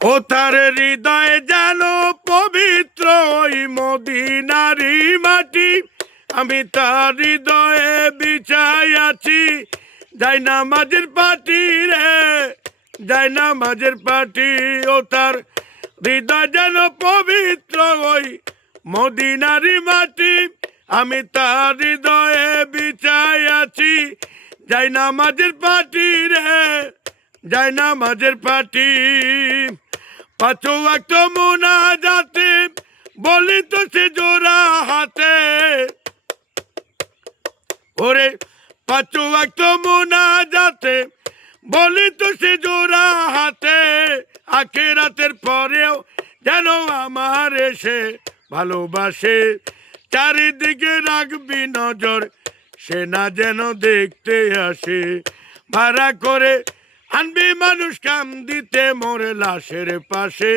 ও তার হৃদয় যেন পবিত্র ওই মদিনারি মাটি, আমি তার হৃদয়ে বিছাই আছি যাই নামাজের পাটি রে, যাই নামাজের পাটি। ও তার হৃদয় যেন পবিত্র ওই মদিনারি মাটি, আমি তার হৃদয়ে বিছাই আছি যাই নামাজের পাটি রে, যাই নামাজের পাটি। পাঁচ ওয়াক্ত মুনাজাতে বলি তো সে জোড়া হাতে, ওরে পাঁচ ওয়াক্ত মুনাজাতে বলি তো সে জোড়া হাতে, আখিরাতের পরেও যেন আমার এসে ভালোবাসে, চারিদিকে রাখবি নজর সে না যেন দেখতে আসে, ভাড়া করে আনবি মানুষ কাম দিতে মোর লাশের পাশে,